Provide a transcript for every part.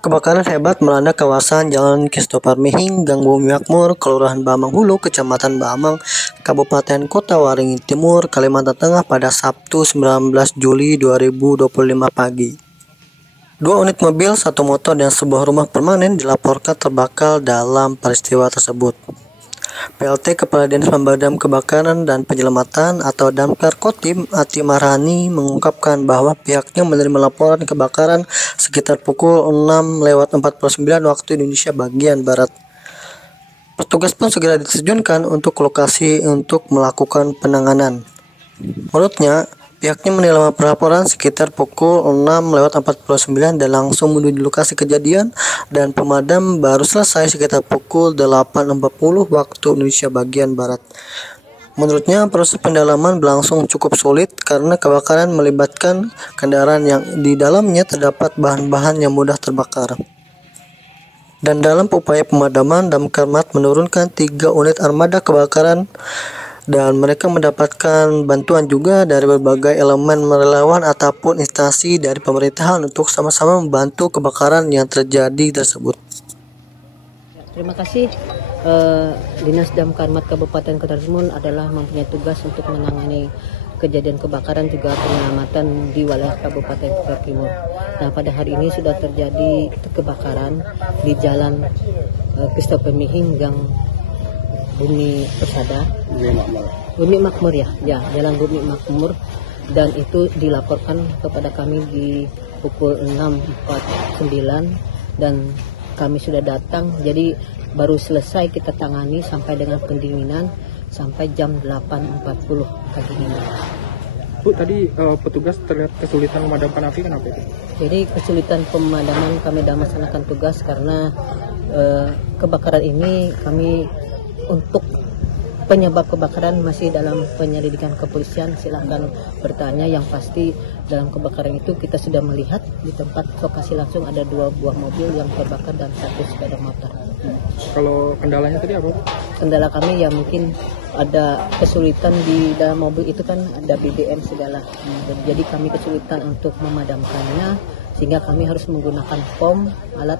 Kebakaran hebat melanda kawasan Jalan Christopher Mihing, Gang Bumi Makmur, Kelurahan Bamang Hulu, Kecamatan Bamang, Kabupaten Kota Waringin Timur, Kalimantan Tengah pada Sabtu 19 Juli 2025 pagi. Dua unit mobil, satu motor, dan sebuah rumah permanen dilaporkan terbakar dalam peristiwa tersebut. PLT Kepala Dinas Pemadam Kebakaran dan Penyelamatan atau Damkar Kotim Ati Marhani mengungkapkan bahwa pihaknya menerima laporan kebakaran sekitar pukul 6:49 waktu Indonesia bagian Barat. Petugas pun segera diterjunkan untuk lokasi untuk melakukan penanganan. Menurutnya, pihaknya menerima laporan sekitar pukul 6:49 dan langsung menuju lokasi kejadian, dan pemadam baru selesai sekitar pukul 8:40 waktu Indonesia bagian Barat. Menurutnya, proses pendalaman berlangsung cukup sulit karena kebakaran melibatkan kendaraan yang di dalamnya terdapat bahan-bahan yang mudah terbakar. Dan dalam upaya pemadaman, Damkar menurunkan 3 unit armada kebakaran dan mereka mendapatkan bantuan juga dari berbagai elemen relawan ataupun instansi dari pemerintahan untuk sama-sama membantu kebakaran yang terjadi tersebut. Terima kasih. Dinas Damkar Kabupaten Karimun adalah mempunyai tugas untuk menangani kejadian kebakaran juga penyelamatan di wilayah Kabupaten Karimun. Nah, pada hari ini sudah terjadi kebakaran di Jalan Christopher Mihing, Gang Bumi Persada, Bumi Makmur ya, Jalan Bumi Makmur, dan itu dilaporkan kepada kami di pukul 6:49 dan kami sudah datang, jadi baru selesai kita tangani sampai dengan pendinginan sampai jam 8:40 pagi ini. Bu, tadi petugas terlihat kesulitan memadamkan api, kenapa itu? Jadi kesulitan pemadaman kami dalam melaksanakan tugas karena kebakaran ini kami untuk penyebab kebakaran masih dalam penyelidikan kepolisian. Silahkan bertanya. Yang pasti dalam kebakaran itu kita sudah melihat di tempat lokasi langsung ada 2 buah mobil yang terbakar dan 1 sepeda motor. Kalau kendalanya tadi apa? Kendala kami ya mungkin ada kesulitan di dalam mobil itu kan ada BBM segala. Jadi kami kesulitan untuk memadamkannya sehingga kami harus menggunakan pom, alat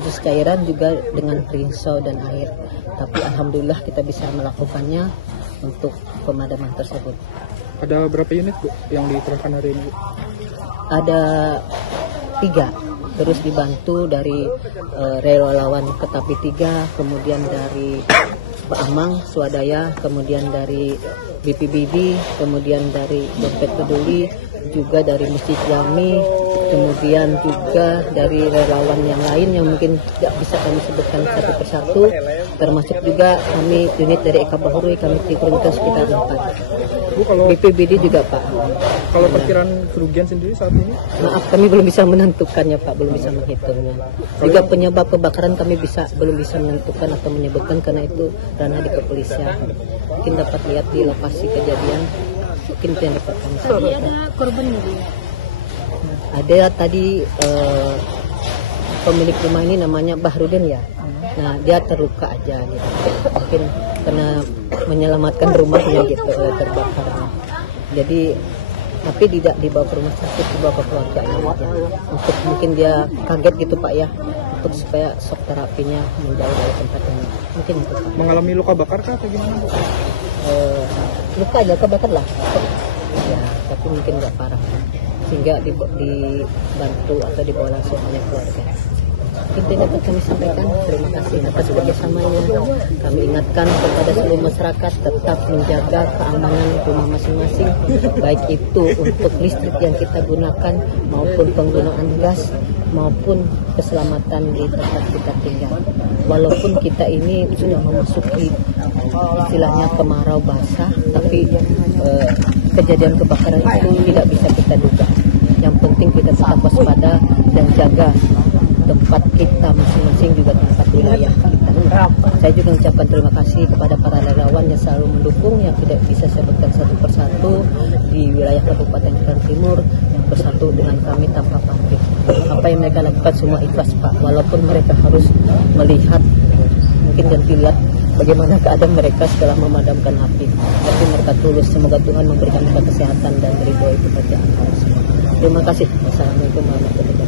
khusus cairan juga dengan rinso dan air. Tapi alhamdulillah kita bisa melakukannya untuk pemadaman tersebut. Ada berapa unit, Bu, yang dikerahkan hari ini, Bu? Ada 3, terus dibantu dari relawan Ketapi 3, kemudian dari Amang Swadaya, kemudian dari BPBD, kemudian dari Dompet Peduli, juga dari Masjid Jami, kemudian juga dari relawan yang lain yang mungkin tidak bisa kami sebutkan satu persatu, termasuk juga kami unit dari Eka Bahuri, kami dikurungkan sekitar 4. Bu, kalau BPBD juga Pak. Kalau perkiraan kerugian sendiri saat ini? Maaf, kami belum bisa menentukannya Pak, belum bisa menghitungnya. Juga penyebab kebakaran kami belum bisa menentukan atau menyebutkan karena itu ranah di kepolisian. Mungkin dapat lihat di lokasi kejadian, mungkin yang dapat kami sampaikan. Tadi ada korban nggak, Bu? Ada tadi pemilik rumah ini namanya Bahrudin ya. Nah, dia terluka aja gitu. Mungkin karena menyelamatkan rumahnya gitu oleh terbakarnya. Jadi tapi tidak dibawa ke rumah sakit, dibawa ke keluarganya aja. Untuk mungkin dia kaget gitu Pak ya, untuk supaya shock terapinya menjauh dari tempat ini. Mungkin itu Pak. Mengalami luka bakar kah atau gimana, Bu? Luka aja kebakar lah. Ya, tapi mungkin nggak parah. Sehingga dibantu atau dibawa langsung oleh keluarga. Itu yang dapat kami sampaikan. Terima kasih atas kerjasamanya. Kami ingatkan kepada seluruh masyarakat tetap menjaga keamanan rumah masing-masing, baik itu untuk listrik yang kita gunakan maupun penggunaan gas maupun keselamatan di tempat kita tinggal. Walaupun kita ini sudah memasuki istilahnya kemarau basah, tapi kejadian kebakaran itu tidak bisa kita duga. Yang penting kita tetap waspada dan jaga tempat kita masing-masing, juga tempat wilayah kita. Saya juga mengucapkan terima kasih kepada para relawan yang selalu mendukung, yang tidak bisa saya sebutkan satu persatu di wilayah Kabupaten Karimun, yang bersatu dengan kami tanpa pamrih. Apa yang mereka lakukan semua ikhlas Pak, walaupun mereka harus melihat mungkin dan dilihat bagaimana keadaan mereka setelah memadamkan api. Tapi mereka tulus. Semoga Tuhan memberikan mereka kesehatan dan meridhoi pekerjaan mereka semua. Terima kasih. Wassalamualaikum warahmatullahi wabarakatuh.